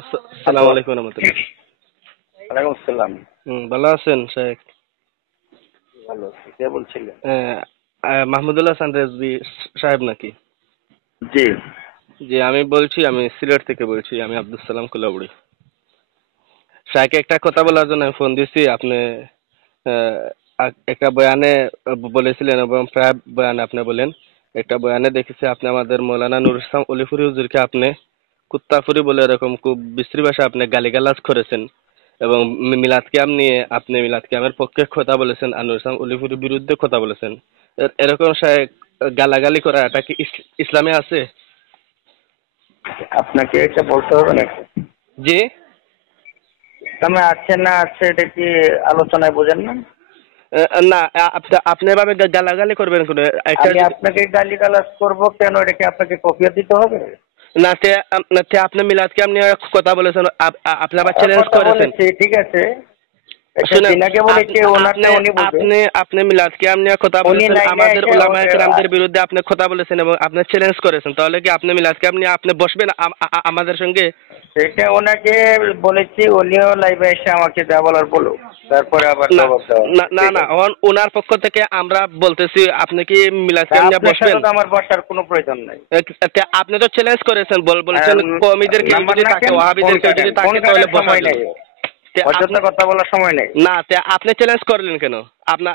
আসসালামু আলাইকুম রহমতুল্লাহ। ওয়ালাইকুম আসসালাম। ভালো আছেন শেখ? ভালো আছি। কে বলছিলেন? মাহমুদুল্লাহ হাসান রেজভী সাহেব নাকি? জি। জি, আমি বলছি, আমি সিলেট থেকে বলছি, আমি আব্দুল সালাম কুলাবুড়ি। শাহকে একটা কথা বলার জন্য আমি ফোন দিছি। আপনি আহ, একটা বয়ানে বলেছিলেন, এবং প্রায় বয়ানে আপনি বলেন, একটা বয়ানে দেখেছি আপনি আমাদের মৌলানা নুর ইসলাম অলিপুরি হুজুরকে আপনি কুত্তাফুরি বলে এরকম খুব বিশ্রী ভাষা আপনি গালিগালাজ করেছেন, এবং মিলাদ কিয়াম নিয়ে আপনি মিলাদ কিয়ামের পক্ষে কথা বলেছেন আর নুর ইসলাম অলিপুরির বিরুদ্ধে কথা বলেছেন। এরকম শায়েখ গালাগালি করা এটা কি ইসলামে আছে? আপনাকে এটা বলতে হবে নাকি? জি। ইসলামে আছে না আছে এটা কি আলোচনায় বোঝেন না? না, আপনি এভাবে গালাগালি করবেন কেন? একটা আমি আপনাকে গালিগালাজ করব কেন? এটা কি আপনাকে কফিয়া দিতে হবে? না, আপনি মিলাদ কিয়াম নিয়ে কথা বলেছেন, আপনি আবার চ্যালেঞ্জ কথা করেছেন। বলেছি, ঠিক আছে। এটা শুনেন, জিনাকে বলেছি, ওনারটা উনি বুঝবে। আপনি মিলাদ কিয়াম নিয়ে কথা উনি বলেছেন, লাইনে আমাদের এসে উলামায়ে কেরামদের বিরুদ্ধে আপনি কথা বলেছেন এবং আপনি চ্যালেঞ্জ করেছেন। তাহলে কি আপনি মিলাদ কিয়াম নিয়ে আপনি বসবেন আমাদের সঙ্গে? সেটা ওনাকে বলেছি, উনিও লাইভে এসে আমাকে যা বলার বলো, তারপরে আবার না, জবাব দেওয়া। না, না, না, ওনার পক্ষ থেকে আমরা বলতেছি, আপনি কি মিলাদ কিয়াম নিয়ে আপনার সাথে বসবেন? তো আমার বসার কোনো প্রয়োজন নাই। আপনি তো চ্যালেঞ্জ করেছেন, বলছেন কওমিদের কেউ নাম্বার যদি না থাকে, কেন? ওয়াহাবিদের কেউ যদি ফোন থাকে তাহলে কাটার বসার সময় নেই। জন্য। অযথা কথা বলার সময় নেই। না, আপনি চ্যালেঞ্জ করলেন কেন? আপনার